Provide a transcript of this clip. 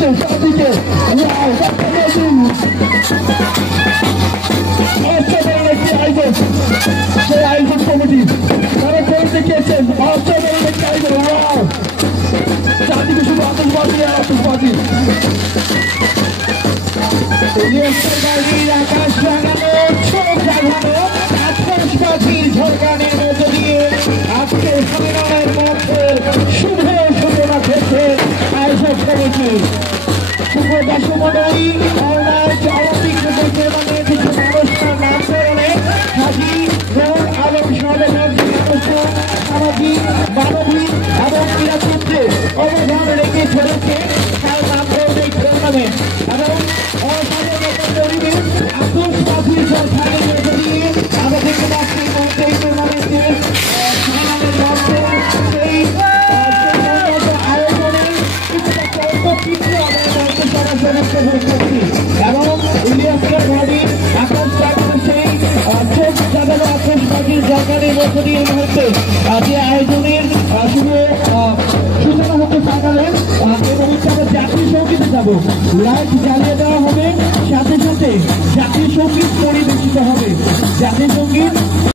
হচ্ছে সবদিকে অসাধারণ একটি আয়োজন সেই আয়োজন কমিটি তারা করে দেখিয়েছেন অসাধারণ একটি আয়োজন চারদিকে শুধু আতঙ্কবাদী আর আতঙ্কবাদী আকাশ রাঙানো চোখ রাঙানো আতঙ্কবাদীর ঝলকানির মধ্য দিয়ে আজকে সম্মেলনের মধ্যে শুভ সূচনা করছে আয়োজক কমিটি শুভ দশমণ্ডলী অনলাইন অলিম্পিক টুর্নামেন্টে কিছু অনুষ্ঠান নামকরণে হাজি রোড আলম সর্বভারতীয় অনুষ্ঠান সামাজিক মানবিক এবং ক্রীড়াক্ষেত্রে অবদান রেখে চলেছে তার নামকরণ এই টুর্নামেন্ট এবং অসাধারণ পরিবেশ আতঙ্কবাদীর ঝলকানির মধ্য দিয়ে আমরা দেখতে পাচ্ছি এই টুর্নামেন্টের সেই আয়োজনের কিছুটা চিত্র এবং ইলিয়াসের বাড়ি আকাশ সেই চোখ জাগানো আকাশবাজির ঝলকানির মধ্য দিয়ে এই মুহূর্তে যে আয়োজনের সূচনা হতে পারলেন এই মুহূর্তে আমরা জাতীয় সঙ্গীতে যাবো লাইট জ্বালিয়ে দেওয়া হবে সাথে সাথে জাতীয় সঙ্গীত পরিবেশিত হবে জাতীয় সঙ্গীত